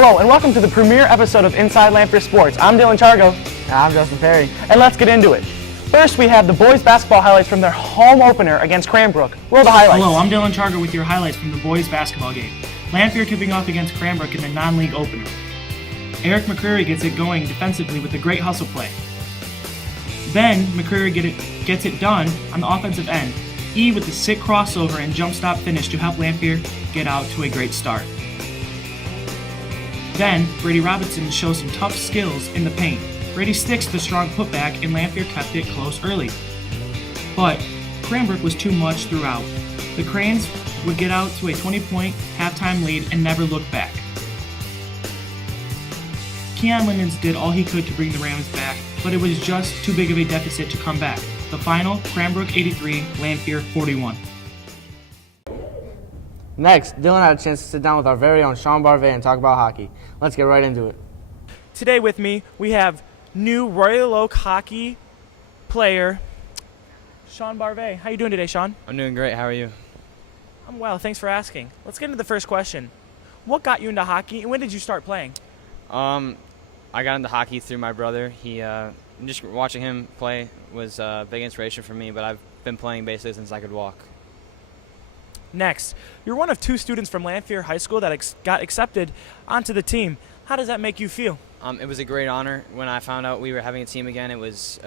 Hello and welcome to the premiere episode of Inside Lamphere Sports. I'm Dylan Chargo. And I'm Justin Perry. And let's get into it. First, we have the boys basketball highlights from their home opener against Cranbrook. Roll the highlights. Hello, I'm Dylan Chargo with your highlights from the boys basketball game. Lamphere tipping off against Cranbrook in the non-league opener. Eric McCreary gets it going defensively with a great hustle play. Then McCreary gets it done on the offensive end. E with the sick crossover and jump stop finish to help Lamphere get out to a great start. Then, Brady Robinson shows some tough skills in the paint. Brady sticks the strong putback and Lamphere kept it close early. But Cranbrook was too much throughout. The Cranes would get out to a 20-point halftime lead and never look back. Keon Lemons did all he could to bring the Rams back, but it was just too big of a deficit to come back. The final, Cranbrook 83, Lamphere 41. Next, Dylan had a chance to sit down with our very own Sean Barvais and talk about hockey. Let's get right into it. Today with me, we have new Royal Oak hockey player, Sean Barvais. How you doing today, Sean? I'm doing great. How are you? I'm well. Thanks for asking. Let's get into the first question. What got you into hockey, and when did you start playing? I got into hockey through my brother. Just watching him play was a big inspiration for me, but I've been playing basically since I could walk. Next, you're one of two students from Lamphere High School that got accepted onto the team. How does that make you feel? It was a great honor. When I found out we were having a team again, it was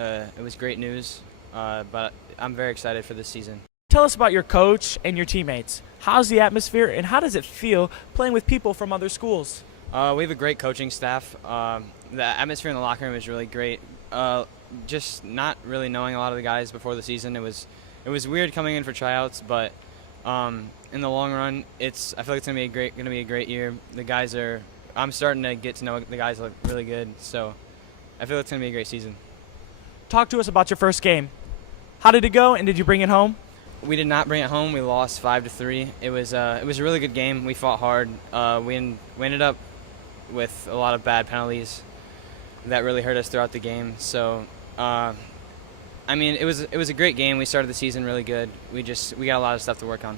great news, but I'm very excited for this season. Tell us about your coach and your teammates. How's the atmosphere, and how does it feel playing with people from other schools? We have a great coaching staff. The atmosphere in the locker room is really great. Just not really knowing a lot of the guys before the season, it was weird coming in for tryouts, but in the long run, I feel like it's gonna be a great year. I'm starting to get to know the guys look really good, so I feel it's gonna be a great season. Talk to us about your first game. How did it go, and did you bring it home? We did not bring it home. We lost 5-3. It was a really good game. We fought hard. We ended up with a lot of bad penalties that really hurt us throughout the game. So, it was a great game. We started the season really good. We got a lot of stuff to work on.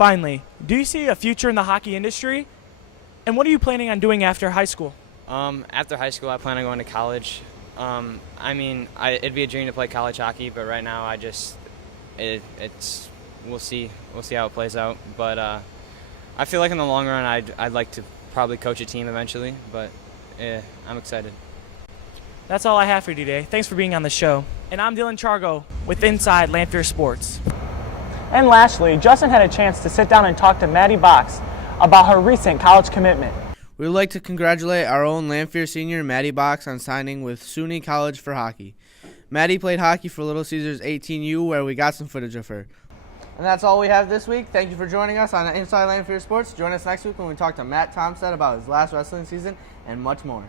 It'd do you see a future in the hockey industry? And what are you planning on doing after high school? After high school, I plan on going to college. It'd be a dream to play college hockey, but right now we'll see how it plays out. But I feel like in the long run, I'd like to probably coach a team eventually. But I'm excited. That's all I have for you today. Thanks for being on the show. And I'm Dylan Chargo with Inside Lamphere Sports. And lastly, Justin had a chance to sit down and talk to Madi Box about her recent college commitment. We would like to congratulate our own Lamphere senior, Madi Box, on signing with SUNY College for hockey. Madi played hockey for Little Caesars 18U, where we got some footage of her. And that's all we have this week. Thank you for joining us on Inside Lamphere Sports. Join us next week when we talk to Matt Tomstad about his last wrestling season and much more.